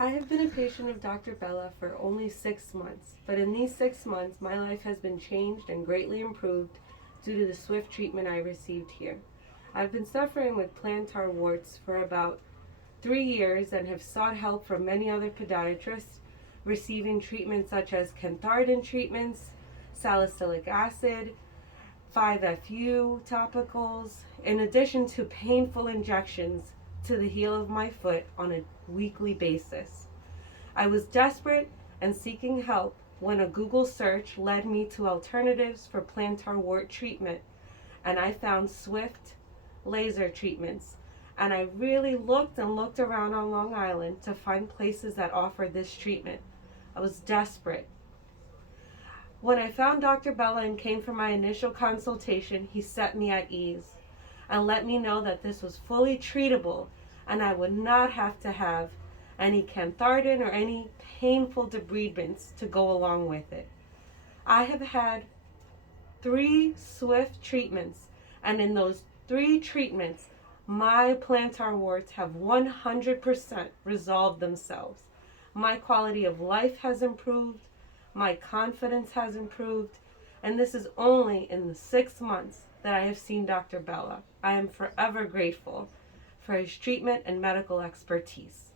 I have been a patient of Dr. Bhela for only 6 months, but in these 6 months, my life has been changed and greatly improved due to the swift treatment I received here. I've been suffering with plantar warts for about 3 years and have sought help from many other podiatrists, receiving treatments such as cantharidin treatments, salicylic acid, 5-FU topicals, in addition to painful injections to the heel of my foot on a weekly basis. I was desperate and seeking help when a Google search led me to alternatives for plantar wart treatment, and I found swift laser treatments. And I really looked and looked around on Long Island to find places that offered this treatment. I was desperate. When I found Dr. Bhela and came for my initial consultation, he set me at ease and let me know that this was fully treatable and I would not have to have any cantharidin or any painful debridements to go along with it. I have had 3 swift treatments, and in those 3 treatments, my plantar warts have 100% resolved themselves. My quality of life has improved, my confidence has improved, and this is only in the 6 months that I have seen Dr. Bhela. I am forever grateful for his treatment and medical expertise.